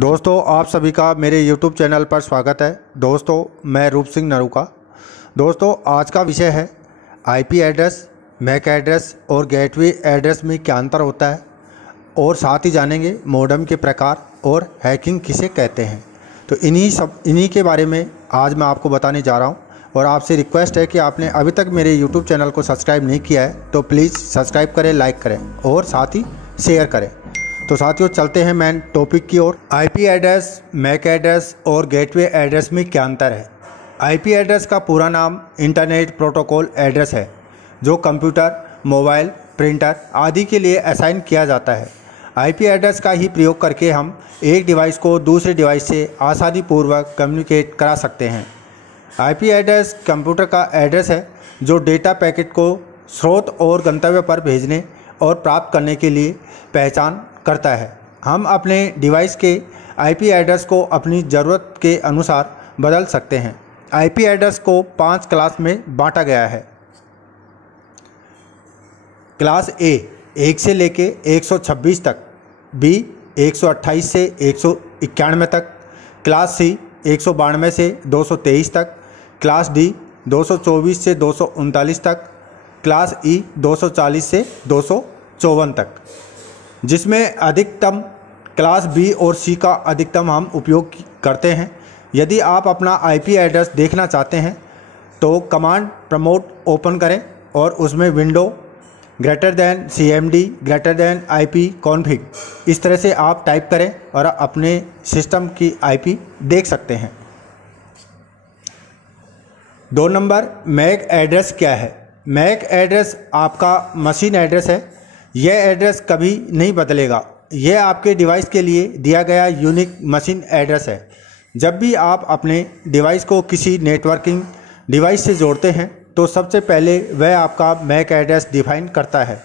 दोस्तों आप सभी का मेरे YouTube चैनल पर स्वागत है। दोस्तों मैं रूप सिंह नरूका। दोस्तों आज का विषय है IP एड्रेस, मैक एड्रेस और गेटवे एड्रेस में क्या अंतर होता है और साथ ही जानेंगे मॉडेम के प्रकार और हैकिंग किसे कहते हैं। तो इन्हीं के बारे में आज मैं आपको बताने जा रहा हूं और आपसे रिक्वेस्ट है कि आपने अभी तक मेरे YouTube चैनल को सब्सक्राइब नहीं किया है तो प्लीज़ सब्सक्राइब करें, लाइक करें और साथ ही शेयर करें। तो साथियों चलते हैं मेन टॉपिक की ओर। IP एड्रेस, मैक एड्रेस और गेटवे एड्रेस में क्या अंतर है। IP एड्रेस का पूरा नाम इंटरनेट प्रोटोकॉल एड्रेस है जो कंप्यूटर, मोबाइल, प्रिंटर आदि के लिए असाइन किया जाता है। IP एड्रेस का ही प्रयोग करके हम एक डिवाइस को दूसरे डिवाइस से आसानी पूर्वक कम्युनिकेट करा सकते हैं। IP एड्रेस कंप्यूटर का एड्रेस है जो डेटा पैकेट को स्रोत और गंतव्य पर भेजने और प्राप्त करने के लिए पहचान करता है। हम अपने डिवाइस के IP एड्रेस को अपनी ज़रूरत के अनुसार बदल सकते हैं। IP एड्रेस को 5 क्लास में बांटा गया है। क्लास A 1 से लेके 126 तक, B 128 से 191 तक, क्लास C 192 से 223 तक, क्लास D 224 से 239 तक, क्लास E 240 से 254 तक, जिसमें अधिकतम क्लास B और C का अधिकतम हम उपयोग करते हैं। यदि आप अपना IP एड्रेस देखना चाहते हैं तो कमांड प्रमोट ओपन करें और उसमें विंडो >CMD >IP कॉन्फ़िग इस तरह से आप टाइप करें और अपने सिस्टम की IP देख सकते हैं। 2 नंबर, मैक एड्रेस क्या है। मैक एड्रेस आपका मशीन एड्रेस है। यह एड्रेस कभी नहीं बदलेगा। यह आपके डिवाइस के लिए दिया गया यूनिक मशीन एड्रेस है। जब भी आप अपने डिवाइस को किसी नेटवर्किंग डिवाइस से जोड़ते हैं तो सबसे पहले वह आपका मैक एड्रेस डिफाइन करता है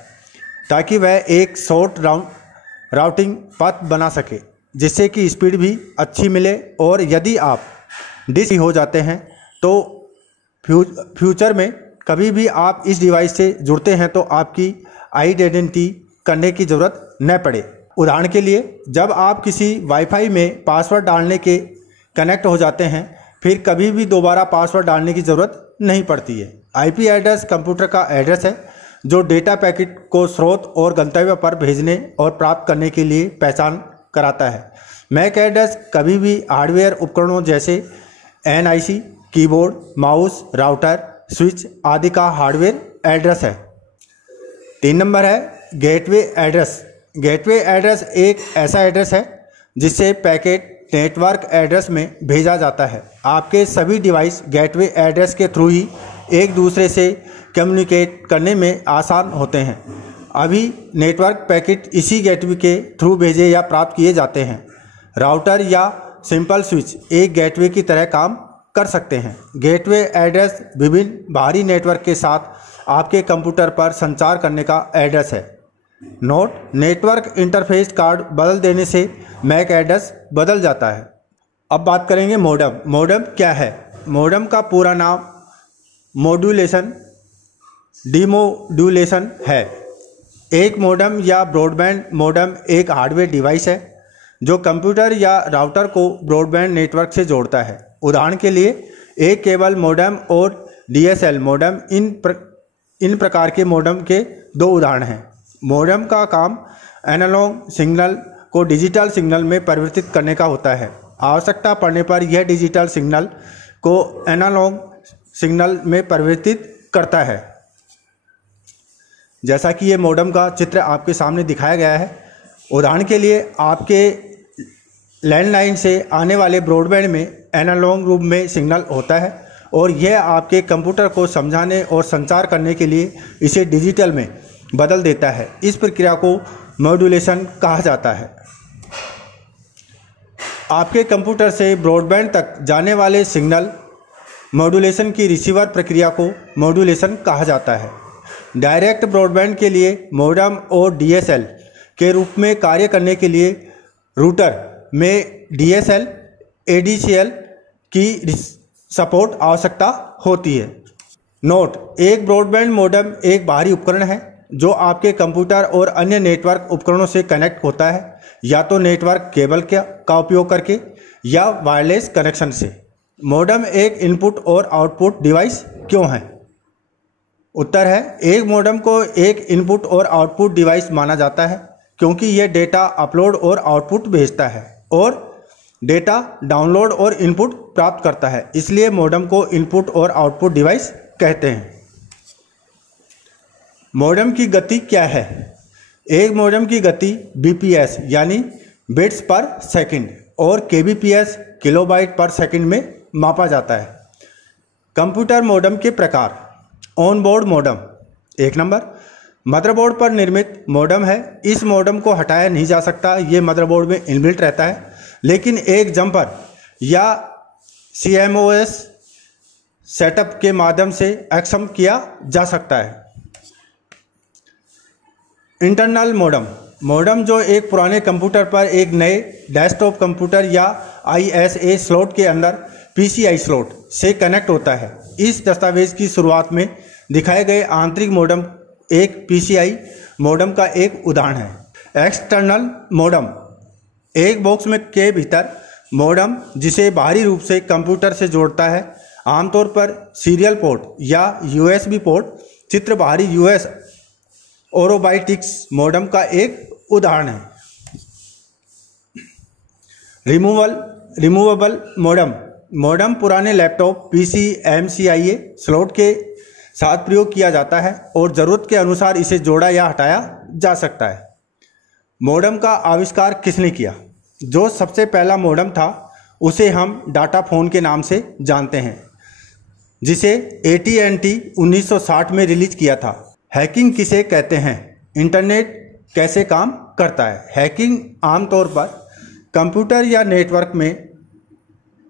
ताकि वह एक शॉर्ट राउटिंग पथ बना सके जिससे कि स्पीड भी अच्छी मिले। और यदि आप डिस हो जाते हैं तो फ्यूचर में कभी भी आप इस डिवाइस से जुड़ते हैं तो आपकी आइडेंटिटी करने की ज़रूरत न पड़े। उदाहरण के लिए जब आप किसी वाईफाई में पासवर्ड डालने के कनेक्ट हो जाते हैं फिर कभी भी दोबारा पासवर्ड डालने की ज़रूरत नहीं पड़ती है। IP एड्रेस कंप्यूटर का एड्रेस है जो डेटा पैकेट को स्रोत और गंतव्य पर भेजने और प्राप्त करने के लिए पहचान कराता है। मैक एड्रेस कभी भी हार्डवेयर उपकरणों जैसे NIC, keyboard, mouse, router, switch आदि का हार्डवेयर एड्रेस है। 3 नंबर है गेटवे एड्रेस। गेटवे एड्रेस एक ऐसा एड्रेस है जिससे पैकेट नेटवर्क एड्रेस में भेजा जाता है। आपके सभी डिवाइस गेटवे एड्रेस के थ्रू ही एक दूसरे से कम्युनिकेट करने में आसान होते हैं। अभी नेटवर्क पैकेट इसी गेटवे के थ्रू भेजे या प्राप्त किए जाते हैं। राउटर या सिंपल स्विच एक गेटवे की तरह काम कर सकते हैं। गेटवे एड्रेस विभिन्न बाहरी नेटवर्क के साथ आपके कंप्यूटर पर संचार करने का एड्रेस है। नोट, नेटवर्क इंटरफेस कार्ड बदल देने से मैक एड्रेस बदल जाता है। अब बात करेंगे मॉडेम। मॉडेम क्या है। मॉडेम का पूरा नाम मॉड्यूलेशन डिमोड्यूलेशन है। एक मॉडेम या ब्रॉडबैंड मॉडेम एक हार्डवेयर डिवाइस है जो कंप्यूटर या राउटर को ब्रॉडबैंड नेटवर्क से जोड़ता है। उदाहरण के लिए एक केबल मॉडेम और DSL मॉडेम इन प्रकार के मॉडेम के 2 उदाहरण हैं। मॉडेम का काम एनालॉग सिग्नल को डिजिटल सिग्नल में परिवर्तित करने का होता है। आवश्यकता पड़ने पर यह डिजिटल सिग्नल को एनालॉग सिग्नल में परिवर्तित करता है। जैसा कि ये मॉडेम का चित्र आपके सामने दिखाया गया है। उदाहरण के लिए आपके लैंडलाइन से आने वाले ब्रॉडबैंड में एनालॉग रूप में सिग्नल होता है और यह आपके कंप्यूटर को समझाने और संचार करने के लिए इसे डिजिटल में बदल देता है। इस प्रक्रिया को मॉड्यूलेशन कहा जाता है। आपके कंप्यूटर से ब्रॉडबैंड तक जाने वाले सिग्नल मॉड्यूलेशन की रिसीवर प्रक्रिया को मॉड्यूलेशन कहा जाता है। डायरेक्ट ब्रॉडबैंड के लिए मॉडेम और DSL के रूप में कार्य करने के लिए रूटर में DSL ADCL की सपोर्ट आवश्यकता होती है। नोट, एक ब्रॉडबैंड मॉडेम एक बाहरी उपकरण है जो आपके कंप्यूटर और अन्य नेटवर्क उपकरणों से कनेक्ट होता है, या तो नेटवर्क केबल का उपयोग करके या वायरलेस कनेक्शन से। मॉडेम एक इनपुट और आउटपुट डिवाइस क्यों है? उत्तर है, एक मॉडेम को एक इनपुट और आउटपुट डिवाइस माना जाता है क्योंकि यह डेटा अपलोड और आउटपुट भेजता है और डेटा डाउनलोड और इनपुट प्राप्त करता है, इसलिए मॉडेम को इनपुट और आउटपुट डिवाइस कहते हैं। मॉडेम की गति क्या है? एक मॉडेम की गति बीपीएस यानी बिट्स पर सेकंड और केबीपीएस किलोबाइट पर सेकंड में मापा जाता है। कंप्यूटर मॉडेम के प्रकार। Onboard modem. 1 नंबर, मदरबोर्ड पर निर्मित मॉडेम है। इस मॉडेम को हटाया नहीं जा सकता, ये मदरबोर्ड में इनबिल्ट रहता है, लेकिन एक जंपर या CMOS सेटअप के माध्यम से अक्षम किया जा सकता है। Internal modem. मॉडेम जो एक पुराने कंप्यूटर पर एक नए डेस्कटॉप कंप्यूटर या ISA स्लॉट के अंदर PCI स्लॉट से कनेक्ट होता है। इस दस्तावेज की शुरुआत में दिखाए गए आंतरिक मॉडेम एक PCI मॉडेम का एक उदाहरण है। External modem. एक बॉक्स में के भीतर मॉडेम जिसे बाहरी रूप से कंप्यूटर से जोड़ता है, आमतौर पर सीरियल पोर्ट या USB पोर्ट। चित्र बाहरी US ओरोबाइटिक्स मॉडेम का एक उदाहरण है। Removable modem. मॉडेम पुराने लैपटॉप, PC, MCIA स्लॉट के साथ प्रयोग किया जाता है और ज़रूरत के अनुसार इसे जोड़ा या हटाया जा सकता है। मॉडेम का आविष्कार किसने किया? जो सबसे पहला मॉडेम था उसे हम डाटा फ़ोन के नाम से जानते हैं, जिसे AT&T 1960 में रिलीज किया था। हैकिंग किसे कहते हैं? इंटरनेट कैसे काम करता है? हैकिंग आमतौर पर कंप्यूटर या नेटवर्क में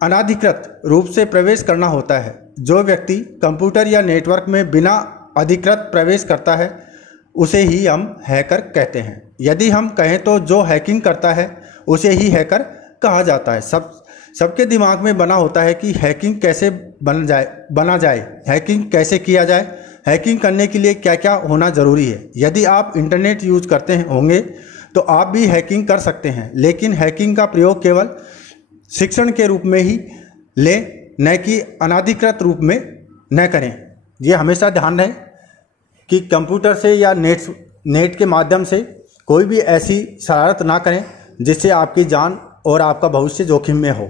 अनाधिकृत रूप से प्रवेश करना होता है। जो व्यक्ति कंप्यूटर या नेटवर्क में बिना अधिकृत प्रवेश करता है उसे ही हम हैकर कहते हैं। यदि हम कहें तो जो हैकिंग करता है उसे ही हैकर कहा जाता है। सबके दिमाग में बना होता है कि हैकिंग कैसे बना जाए, हैकिंग कैसे किया जाए, हैकिंग करने के लिए क्या क्या होना ज़रूरी है। यदि आप इंटरनेट यूज करते होंगे तो आप भी हैकिंग कर सकते हैं, लेकिन हैकिंग का प्रयोग केवल शिक्षण के रूप में ही लें, न कि अनाधिकृत रूप में न करें। ये हमेशा ध्यान रहे कि कंप्यूटर से या नेट के माध्यम से कोई भी ऐसी शरारत ना करें जिससे आपकी जान और आपका भविष्य जोखिम में हो।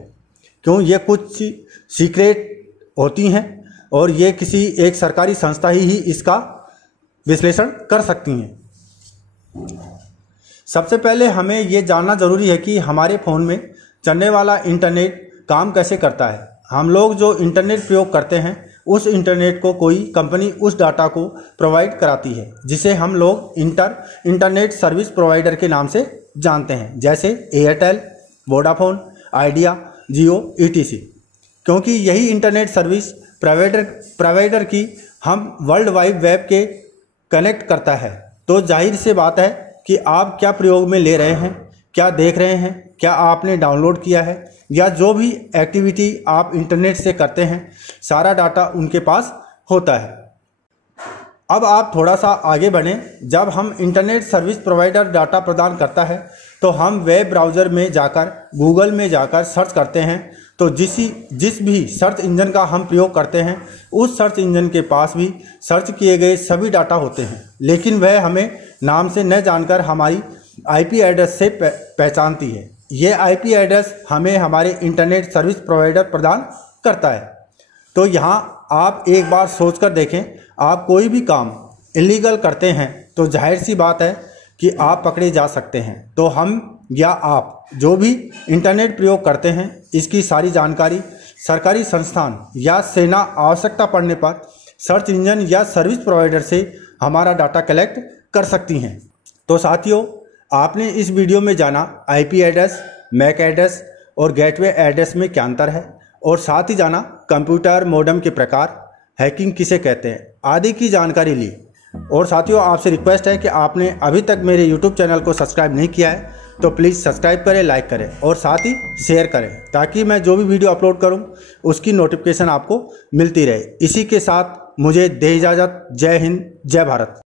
क्यों? ये कुछ सीक्रेट होती हैं और ये किसी एक सरकारी संस्था ही इसका विश्लेषण कर सकती हैं। सबसे पहले हमें ये जानना ज़रूरी है कि हमारे फ़ोन में चलने वाला इंटरनेट काम कैसे करता है। हम लोग जो इंटरनेट प्रयोग करते हैं उस इंटरनेट को कोई कंपनी उस डाटा को प्रोवाइड कराती है, जिसे हम लोग इंटरनेट सर्विस प्रोवाइडर के नाम से जानते हैं, जैसे एयरटेल, वोडाफोन, आइडिया, जियो ETC। क्योंकि यही इंटरनेट सर्विस प्रोवाइडर की हम वर्ल्ड वाइड वेब के कनेक्ट करता है, तो जाहिर सी बात है कि आप क्या प्रयोग में ले रहे हैं, क्या देख रहे हैं, क्या आपने डाउनलोड किया है, या जो भी एक्टिविटी आप इंटरनेट से करते हैं, सारा डाटा उनके पास होता है। अब आप थोड़ा सा आगे बढ़ें। जब हम इंटरनेट सर्विस प्रोवाइडर डाटा प्रदान करता है तो हम वेब ब्राउज़र में जाकर, गूगल में जाकर सर्च करते हैं, तो जिस भी सर्च इंजन का हम प्रयोग करते हैं उस सर्च इंजन के पास भी सर्च किए गए सभी डाटा होते हैं, लेकिन वह हमें नाम से न जानकर हमारी IP एड्रेस से पहचानती है। ये IP एड्रेस हमें हमारे इंटरनेट सर्विस प्रोवाइडर प्रदान करता है। तो यहाँ आप एक बार सोच कर देखें, आप कोई भी काम इलीगल करते हैं तो जाहिर सी बात है कि आप पकड़े जा सकते हैं। तो हम या आप जो भी इंटरनेट प्रयोग करते हैं, इसकी सारी जानकारी सरकारी संस्थान या सेना आवश्यकता पड़ने पर सर्च इंजन या सर्विस प्रोवाइडर से हमारा डाटा कलेक्ट कर सकती हैं। तो साथियों, आपने इस वीडियो में जाना IP एड्रेस, मैक एड्रेस और गेटवे एड्रेस में क्या अंतर है, और साथ ही जाना कंप्यूटर मॉडेम के प्रकार, हैकिंग किसे कहते हैं आदि की जानकारी ली। और साथियों, आपसे रिक्वेस्ट है कि आपने अभी तक मेरे YouTube चैनल को सब्सक्राइब नहीं किया है तो प्लीज़ सब्सक्राइब करें, लाइक करें और साथ ही शेयर करें, ताकि मैं जो भी वीडियो अपलोड करूं उसकी नोटिफिकेशन आपको मिलती रहे। इसी के साथ मुझे दे इजाज़त। जय हिंद, जय भारत।